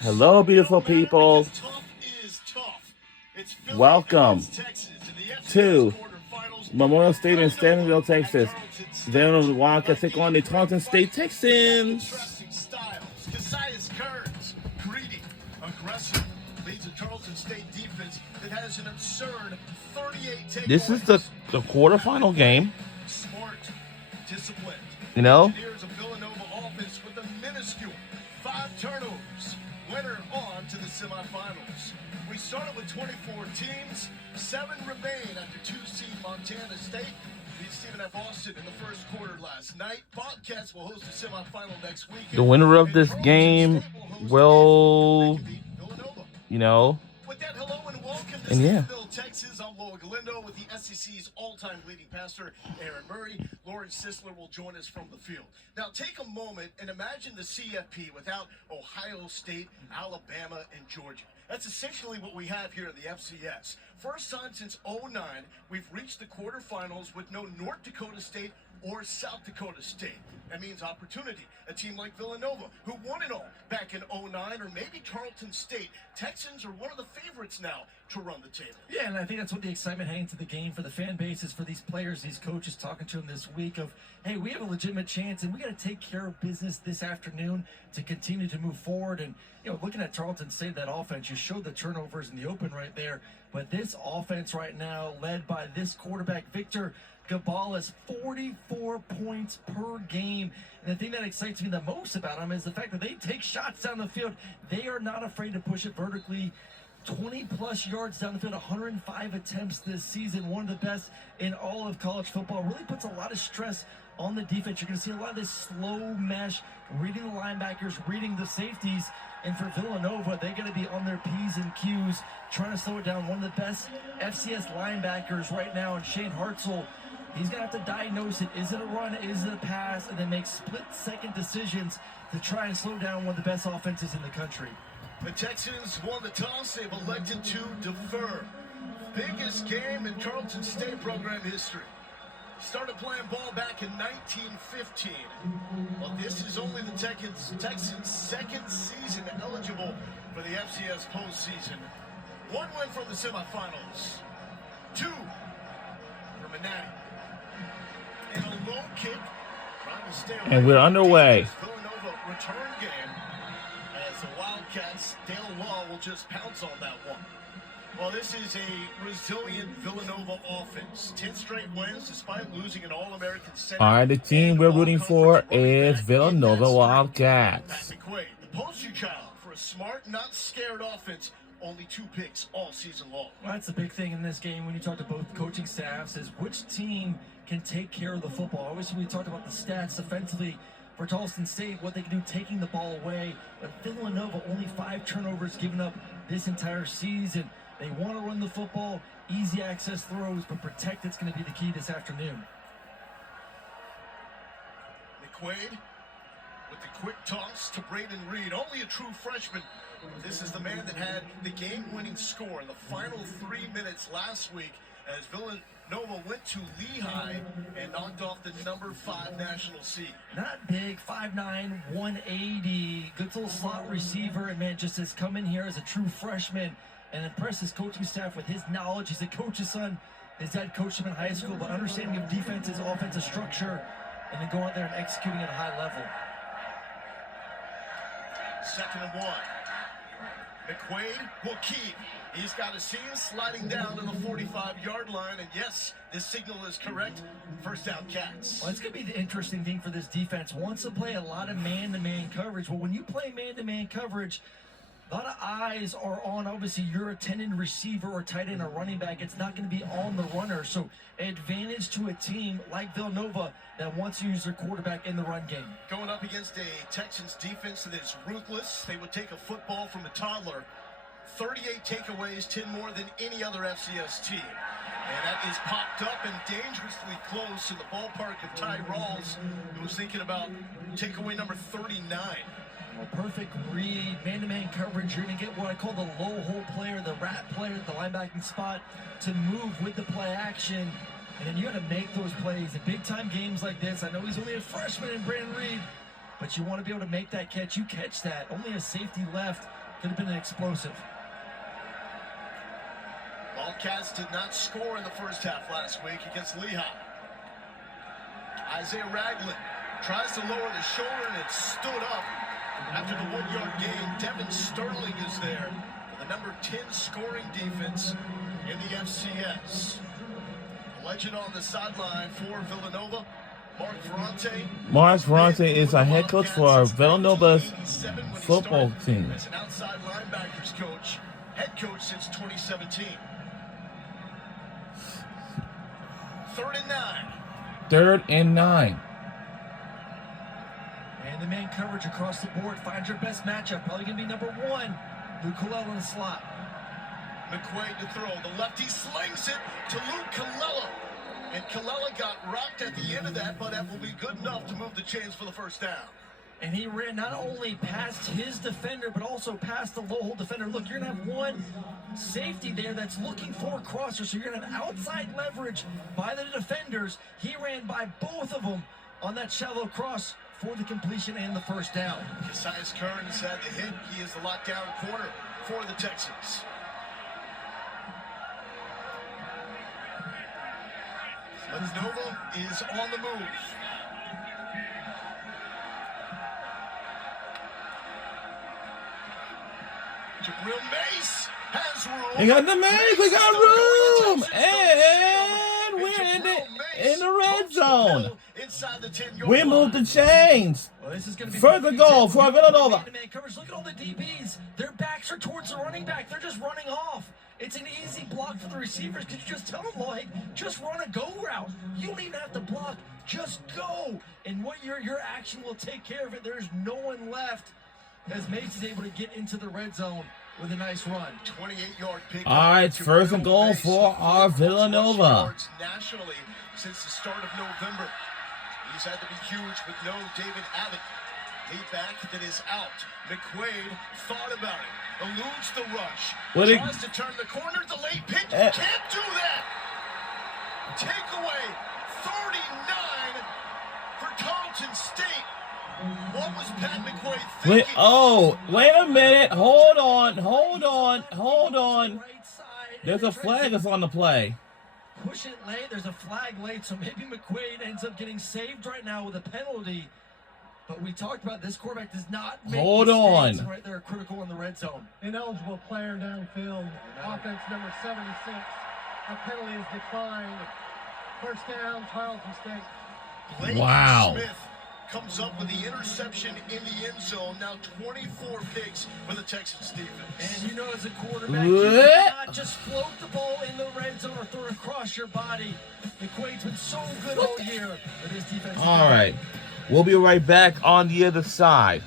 Hello, beautiful people. Welcome to Memorial Stadium in Stantonville, Texas. Villanova Wildcats take on the Tarleton State Texans. This is the quarterfinal game. You know? Winner on to the semifinals. We started with 24 teams. 7 remain after 2-seed Montana State beat Stephen F. Austin in the first quarter last night. Bobcats will host the semifinal next week. The winner of this game will, you know, with that, hello and welcome to Stantonville, Texas. I'm Loa Galindo with the SEC's all-time leading pastor, Aaron Murray. Lauren Sisler will join us from the field. Now, take a moment and imagine the CFP without Ohio State, Alabama, and Georgia. That's essentially what we have here in the FCS. First time since 2009, we've reached the quarterfinals with no North Dakota State or South Dakota State. That means opportunity. A team like Villanova, who won it all back in 2009, or maybe Tarleton State. Texans are one of the favorites now to run the table. Yeah, and I think that's what the excitement heading to the game for the fan base is, for these players, these coaches, talking to them this week of, hey, we have a legitimate chance, and we got to take care of business this afternoon to continue to move forward. And, you know, looking at Tarleton State, that offense, you showed the turnovers in the open right there, but this offense right now, led by this quarterback, Victor Gabalis, 44 points per game. And the thing that excites me the most about them is the fact that they take shots down the field. They are not afraid to push it vertically. 20-plus yards down the field, 105 attempts this season, one of the best in all of college football. Really puts a lot of stress on the defense. You're going to see a lot of this slow mesh, reading the linebackers, reading the safeties. And for Villanova, they're going to be on their P's and Q's, trying to slow it down. One of the best FCS linebackers right now, and Shane Hartzell, he's going to have to diagnose it. Is it a run? Is it a pass? And then make split-second decisions to try and slow down one of the best offenses in the country. The Texans won the toss. They've elected to defer. Biggest game in Tarleton State program history. Started playing ball back in 1915. Well, this is only the Texans' second season eligible for the FCS postseason. 1 win from the semifinals. 2 for Manatee. And a low kick, trying to stay away. And we're underway. Villanova return game. As the Wildcats, Dale Law will just pounce on that one. Well, this is a resilient Villanova offense. 10 straight wins despite losing an All-American center. All right, the team we're rooting for is Villanova Wildcats. McQuaid, the poster child for a smart, not scared offense. Only 2 picks all season long. Well, that's the big thing in this game when you talk to both coaching staffs is which team can take care of the football. Obviously, we talked about the stats offensively for Tarleton State, what they can do taking the ball away. But Villanova, only 5 turnovers given up this entire season. They want to run the football, easy access throws, but protect it's going to be the key this afternoon. McQuaid with the quick toss to Braden Reed, only a true freshman. This is the man that had the game-winning score in the final 3 minutes last week as Villanova went to Lehigh and knocked off the number 5 national seed. Not big, 5'9", 180, good little slot receiver, and man, just has come in here as a true freshman and impress his coaching staff with his knowledge. He's a coach's son. His dad coached him in high school, but understanding of defenses, offensive structure, and then going out there and executing at a high level. 2nd and 1. McQuaid will keep. He's got a seam sliding down to the 45-yard line, and yes, this signal is correct. First down, Cats. Well, it's going to be the interesting thing for this defense. Wants to play a lot of man-to-man coverage. Well, when you play man-to-man coverage, a lot of eyes are on, obviously, your attendant receiver or tight end or running back. It's not going to be on the runner. So, advantage to a team like Villanova that wants to use their quarterback in the run game. Going up against a Texans defense that is ruthless. They would take a football from a toddler. 38 takeaways, 10 more than any other FCS team. And that is popped up and dangerously close to the ballpark of Ty Rawls, who was thinking about takeaway number 39. Well, perfect read, man-to-man coverage. You're going to get what I call the low hole player, the rat player at the linebacking spot to move with the play action. And then you got to make those plays in big-time games like this. I know he's only a freshman in Brandon Reed, but you want to be able to make that catch. You catch that. Only a safety left. Could have been an explosive. Wildcats did not score in the first half last week against Lehigh. Isaiah Ragland tries to lower the shoulder and it stood up. After the 1-yard gain, Devin Sterling is there for the number 10 scoring defense in the FCS. A legend on the sideline for Villanova, Mark Ferrante. Mark Ferrante is a head coach for Villanova's football team. As an outside linebackers coach, head coach since 2017. 3rd and 9. 3rd and 9. And the man coverage across the board. Find your best matchup. Probably going to be number 1. Luke Colella in the slot. McQuaid to throw. The lefty slings it to Luke Colella. And Colella got rocked at the end of that, but that will be good enough to move the chains for the first down. And he ran not only past his defender, but also past the low-hole defender. Look, you're going to have one safety there that's looking for a crosser, so you're going to have outside leverage by the defenders. He ran by both of them on that shallow cross for the completion and the first down. Cassius Kearns had the hit. He is the lockdown corner for the Texans. Villanova is on the move. Jabril Mace has room. We got the Mace. We got room. And we're in the red zone. We moved the chains. Well, this is gonna be Further goal for Villanova. Man coverage. Look at all the DBs. Their backs are towards the running back. They're just running off. It's an easy block for the receivers. Could you just tell them, like, just run a go route? You don't even have to block. Just go. And what your action will take care of it. There's no one left as Mace is able to get into the red zone with a nice run. 28-yard pick. All right, first and goal for our Villanova. Nationally since the start of November. He's had to be huge with no David Abbott. Lead back that is out. McQuaid thought about it. Eludes the rush. Tries to turn the corner. The late pitch. Can't do that. Takeaway 39 for Tarleton State. What was Pat McQuaid thinking? Wait a minute. Hold on. There's a flag that's on the play. Push it late. There's a flag late, so maybe McQuaid ends up getting saved right now with a penalty. But we talked about this quarterback does not make mistakes right there, critical in the red zone. Ineligible player downfield. Offense number 76. A penalty is declined. First down, Tarleton State. Blake Wow. Smith comes up with the interception in the end zone. Now 24 picks for the Texans defense. And you know, as a quarterback, you cannot just float the ball in the red zone or throw it across your body. McQuaid's been so good all year with his defense. All right. We'll be right back on the other side.